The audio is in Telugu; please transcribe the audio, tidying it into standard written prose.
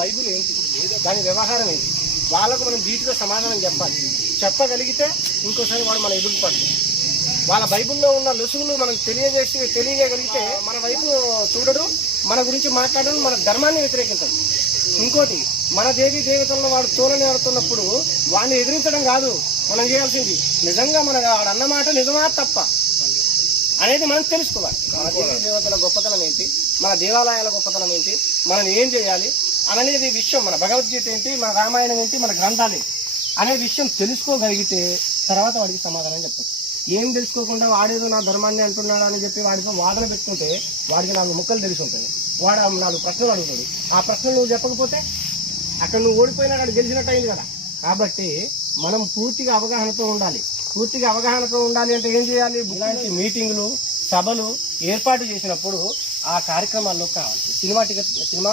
బైబిల్ ఏంటి, దాని వ్యవహారం ఏంటి, వాళ్ళకు మనం ధీటుగా సమాధానం చెప్పాలి. చెప్పగలిగితే ఇంకోసారి వాడు మన ఎదురు పడుతుంది. వాళ్ళ బైబిల్లో ఉన్న లొసుగులు మనకు తెలియజేయగలిగితే మన వైపు చూడడు, మన గురించి మాట్లాడడం, మన ధర్మాన్ని వ్యతిరేకించడు. ఇంకోటి, మన దేవతలను వాడు తోలని ఆడుతున్నప్పుడు వాడిని ఎదిరించడం కాదు మనం చేయాల్సింది, నిజంగా మన వాడు అన్నమాట నిజమా తప్ప అనేది మనం తెలుసుకోవాలి. మన దేవతల గొప్పతనం ఏంటి, మన దేవాలయాల గొప్పతనం ఏంటి, మనం ఏం చేయాలి అనేది విషయం, మన భగవద్గీత ఏంటి, మన రామాయణం ఏంటి, మన గ్రంథాలు ఏంటి అనే విషయం తెలుసుకోగలిగితే తర్వాత వాడికి సమాధానం చెప్పచ్చు. ఏం తెలుసుకోకుండా వాడేదో నా ధర్మాన్ని అంటున్నాడు అని చెప్పి వాడితో వాదన పెట్టుకుంటే వాడికి 4 ముక్కలు తెలిసి ఉంటుంది. వాడు 4 ప్రశ్నలు అడుగుతాడు. ఆ ప్రశ్నలు నువ్వు చెప్పకపోతే అక్కడ నువ్వు ఓడిపోయినా అక్కడ గెలిచినట్టు అయింది కదా. కాబట్టి మనం పూర్తిగా అవగాహనతో ఉండాలి. పూర్తిగా అవగాహనతో ఉండాలి అంటే ఏం చేయాలి? ఇలాంటి మీటింగులు, సభలు ఏర్పాటు చేసినప్పుడు ఆ కార్యక్రమాల్లో కావాలి. సినిమా